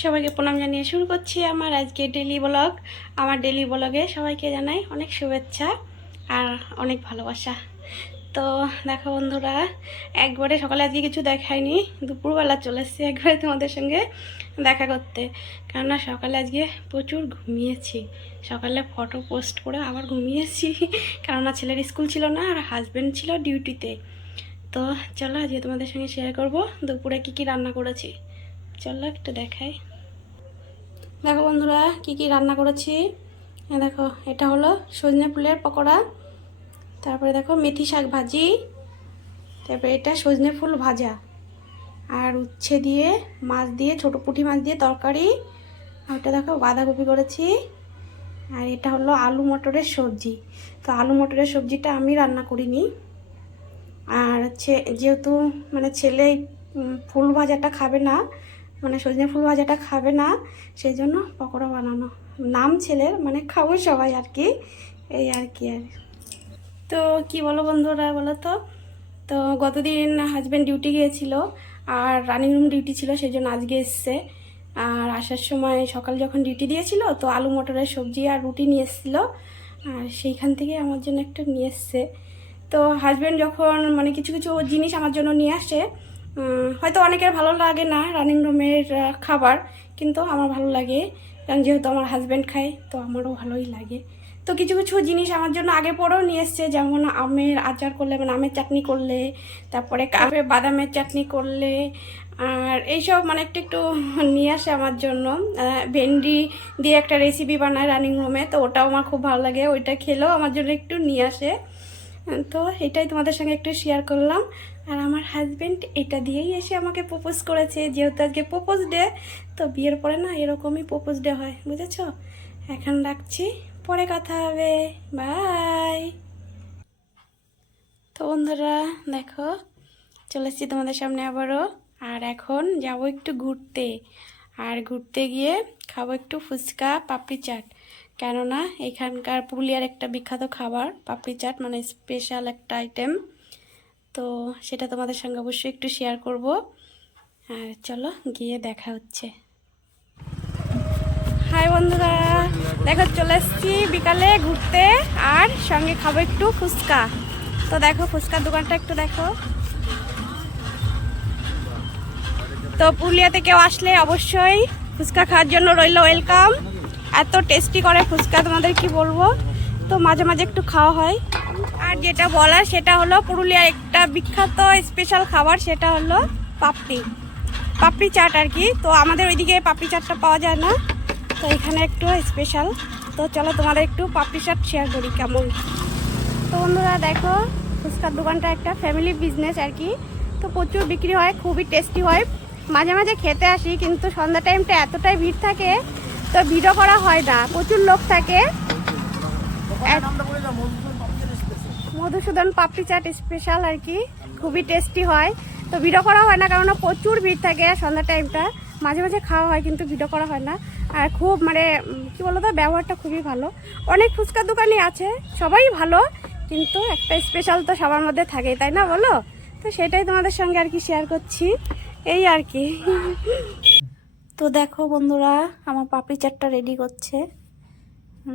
সবাইকে প্রণাম জানিয়ে শুরু করছি আমার আজকে ডেলি ব্লগ। আমার ডেলি ব্লগে সবাইকে জানাই অনেক শুভেচ্ছা আর অনেক ভালোবাসা। তো দেখো বন্ধুরা, একবারে সকালে আজকে কিছু দেখায়নি, দুপুরবেলা চলে এসেছি একবারে তোমাদের সঙ্গে দেখা করতে। কেননা সকালে আজকে প্রচুর ঘুমিয়েছি, সকালে ফটো পোস্ট করে আবার ঘুমিয়েছি, কেননা ছেলের স্কুল ছিল না আর হাজব্যান্ড ছিল ডিউটিতে। তো চলো আজকে তোমাদের সঙ্গে শেয়ার করব দুপুরে কি কি রান্না করেছি। চলো একটু দেখাই। দেখো বন্ধুরা কি কি রান্না করেছি। দেখো এটা হলো সজনে ফুলের পকোড়া, তারপরে দেখো মেথি শাক ভাজি, তারপরে এটা সজনে ফুল ভাজা, আর উচ্ছে দিয়ে মাছ দিয়ে ছোটো পুঁটি মাছ দিয়ে তরকারি, আর ওটা দেখো বাঁধাকপি করেছি, আর এটা হলো আলু মটরের সবজি। তো আলু মটরের সবজিটা আমি রান্না করিনি, আর যেহেতু মানে ছেলে ফুল ভাজাটা খাবে না, মানে সজনে ফুল ভাজাটা খাবে না, সেই জন্য পকোড়া বানানো। নাম ছেলের, মানে খাবো সবাই আর কি, এই আর কি। আর তো কি বলো বন্ধুরা বলো তো। তো গতদিন হাজব্যান্ড ডিউটি গিয়েছিল আর রানিং রুম ডিউটি ছিল, সেই জন্য আজকে এসছে। আর আসার সময় সকাল যখন ডিউটি দিয়েছিল তো আলু মটরের সবজি আর রুটি নিয়ে এসেছিলো, আর সেইখান থেকে আমার জন্য একটা নিয়ে এসছে। তো হাজব্যান্ড যখন মানে কিছু কিছু জিনিস আমার জন্য নিয়ে আসে, হয়তো অনেকের ভালো লাগে না রানিং রুমের খাবার, কিন্তু আমার ভালো লাগে, কারণ যেহেতু আমার হাজব্যান্ড খায় তো আমারও ভালোই লাগে। তো কিছু কিছু জিনিস আমার জন্য আগে পরেও নিয়ে এসছে, যেমন আমের আচার করলে, মানে আমের চাটনি করলে, তারপরে বাদামের চাটনি করলে, আর এইসব মানে একটু একটু নিয়ে আসে আমার জন্য। ভেন্ডি দিয়ে একটা রেসিপি বানায় রানিং রুমে, তো ওটাও আমার খুব ভালো লাগে, ওইটা খেলেও আমার জন্য একটু নিয়ে আসে। তো এটাই তোমাদের সঙ্গে একটু শেয়ার করলাম। আর আমার হাজব্যান্ড এটা দিয়েই এসে আমাকে প্রপোজ করেছে, যেহেতু আজকে প্রপোজ ডে, তো বিয়ের পরে না এরকমই প্রপোজ ডে হয়, বুঝেছ। এখন রাখছি, পরে কথা হবে, বাই। তো বন্ধুরা দেখো চলে এসেছি তোমাদের সামনে আবারও, আর এখন যাব একটু ঘুরতে, আর ঘুরতে গিয়ে খাবো একটু ফুচকা পাপড়ি চাট, কেননা এখানকার পুরুলিয়ার একটা বিখ্যাত খাবার পাপড়ি চাট, মানে স্পেশাল একটা আইটেম। তো সেটা তোমাদের সঙ্গে অবশ্যই একটু শেয়ার করব, আর চলো গিয়ে দেখা হচ্ছে। হাই বন্ধুরা, দেখো চলে এসেছি বিকালে ঘুরতে, আর সঙ্গে খাবো একটু ফুচকা। তো দেখো ফুচকার দোকানটা একটু দেখো। তো পুরুলিয়াতে কেউ আসলে অবশ্যই ফুচকা খাওয়ার জন্য রইল ওয়েলকাম। এত টেস্টি করে ফুচকা তোমাদের কি বলবো, তো মাঝে মাঝে একটু খাওয়া হয়। আর যেটা বলার সেটা হলো পুরুলিয়ার একটা বিখ্যাত স্পেশাল খাবার, সেটা হলো পাপড়ি চাট আর কি। তো আমাদের ওইদিকে পাপড়ি চাটটা পাওয়া যায় না, তো এখানে একটু স্পেশাল। তো চলো তোমাদের একটু পাপড়ি চাট শেয়ার করি কেমন। তো বন্ধুরা দেখো ফুচকার দোকানটা একটা ফ্যামিলি বিজনেস আর কি, তো প্রচুর বিক্রি হয়, খুবই টেস্টি হয়। মাঝে মাঝে খেতে আসি, কিন্তু সন্ধ্যা টাইমটা এতটাই ভিড় থাকে তো ভিডিও করা হয় না, প্রচুর লোক থাকে। মধুসূদন পাপড়ি চাট স্পেশাল আর কি, খুবই টেস্টি হয়। তো ভিডিও করা হয় না, কারণ প্রচুর ভিড় থাকে সন্ধ্যা টাইমটা। মাঝে মাঝে খাওয়া হয় কিন্তু ভিডিও করা হয় না। আর খুব মানে কী বলো তো, ব্যবহারটা খুবই ভালো। অনেক ফুচকার দোকানই আছে, সবাই ভালো, কিন্তু একটা স্পেশাল তো সবার মধ্যে থাকেই, তাই না বলো। তো সেটাই তোমাদের সঙ্গে আর কি শেয়ার করছি, এই আর কি। তো দেখো বন্ধুরা আমার পাপড়ি চাটটা রেডি করছে,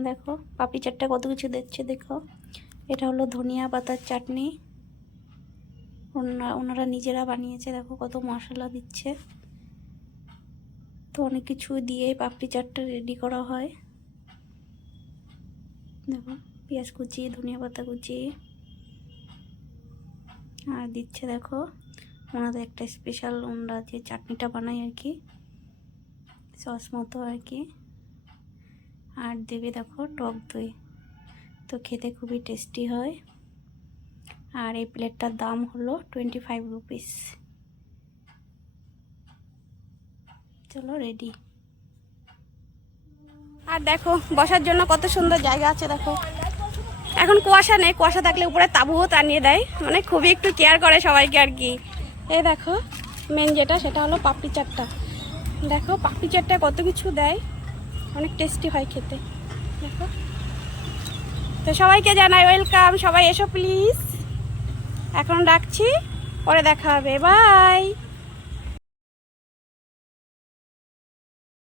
দেখো পাপড়ি চাটটা কত কিছু দিচ্ছে দেখো। এটা হলো ধনিয়া পাতার চাটনি, ওনারা নিজেরা বানিয়েছে, দেখো কত মশলা দিচ্ছে। তো অনেক কিছু দিয়ে পাপড়ি চাটটা রেডি করা হয়। দেখো পেঁয়াজ কুচি, ধনিয়া পাতা কুচি, আর দিচ্ছে দেখো ওনাদের একটা স্পেশাল, ওনারা যে চাটনিটা বানায় আর কি, সস মতো আর কি। আর দেবে দেখো টক দই, তো খেতে খুবই টেস্টি হয়। আর এই প্লেটটার দাম হলো 25 রুপিস। চলো রেডি। আর দেখো বসার জন্য কত সুন্দর জায়গা আছে দেখো। এখন কুয়াশা নেই, কুয়াশা থাকলে উপরে তাঁবুও টানিয়ে দেয়, মানে খুবই একটু কেয়ার করে সবাইকে আর কি। এই দেখো মেন যেটা সেটা হলো পাপড়ি চাটটা, দেখো পাপড়ি চাটটা কত কিছু দেয়, অনেক টেস্টি হয় খেতে দেখো। তো সবাইকে জানাই ওয়েলকাম, সবাই এসো প্লিজ। এখন রাখছি, পরে দেখা হবে, বাই।